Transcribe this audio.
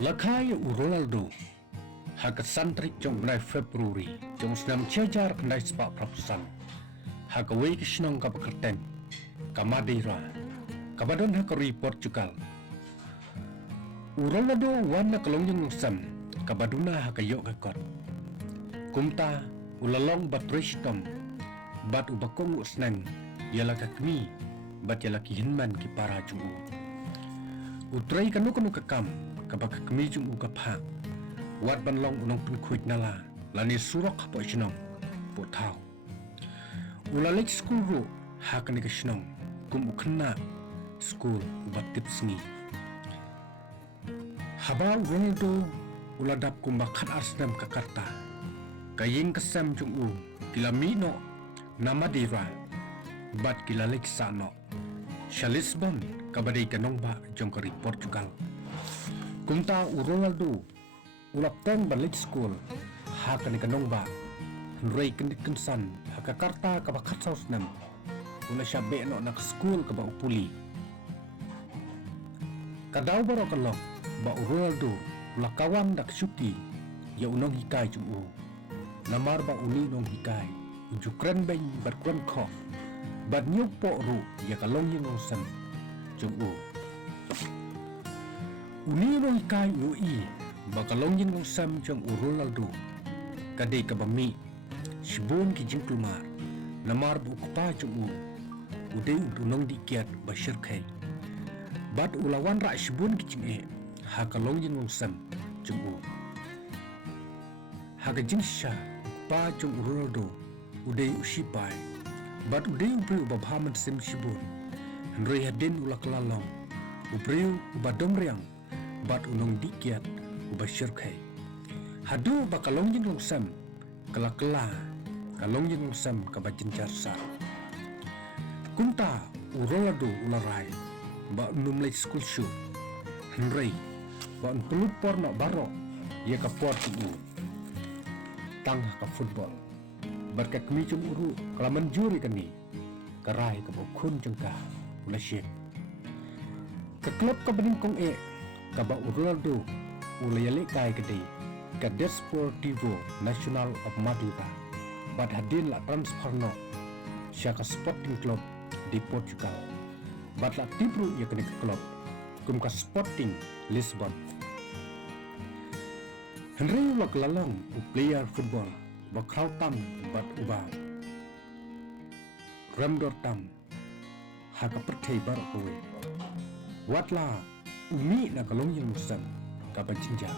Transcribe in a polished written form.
Lakaya Ronaldo hakat santri jong benai Februari jong senam ciajar kendai sepak prapusan hakawai kisnong kapakerten kamadira kabadon hakari Portugal Ronaldo wana kalongjong sam kabaduna hakayok hakot kumta ulalong batristom bat ubakong usnang yala kakmi bat yala kihinman ki para juu utrai kanu kakam kabak kami jum ukapha wat banlong unong pinkuit nala lani surok hapo sinong potau ulalik school ro hakani kisnong kum ukna school batip sngi haba Ronaldo uladap kum bakat Arsenal kakarta kaying kesam jum u kilamino namadira bat kilalik sano Lisbon kabadai kanong ba jong kari Portugal kumta Ronaldo ulap teng balik school hakani kanong ba rei kendit kensan hakakarta kabakat sausnam una syabe no nak school kaba upuli kadau baro kalong ba Ronaldo ulakawan dak syuti ya unong hikai jumu namar ba uni nong hikai ujukren beng berkren kho bat nyuk po ru ya kalong yang ngosam jumu uni roi kai ui bakalong yin ngong sam jong Ronaldo kadai kabami shibun ki jingklumar namar bu kupa jong udai unong dikiat bashir kai bat ulawan ra shibun ki jinge hakalong yin ngong sam jong haga jingsha pa jong Ronaldo udai usipai bat udai ubri ubabhaman sim shibun roi hadin ulaklalong ubri ubadom riang bat unong dikiat ubashir kai hadu bakalong yin sam kala kalong yin sam kabajin jarsa kunta Ronaldo ularai ba unum lay school shoe henry ba un pelut porno baro ye ka port u tang ka football bat ka kmi chung uru kalaman juri kani karai ka bokun jengka ulashik ka klub ka bening kong kaba Ronaldo ulayali kai kedi ka Desportivo Nacional of Madura bat hadin la transfer no syaka Sporting Club di Portugal bat la tibru ya kene klub kum ka Sporting Lisbon Henry la kelalong player football ba kraw tam bat uba ramdor tam haka perthei bar kowe watla umi na kalong yang musam kapan cinja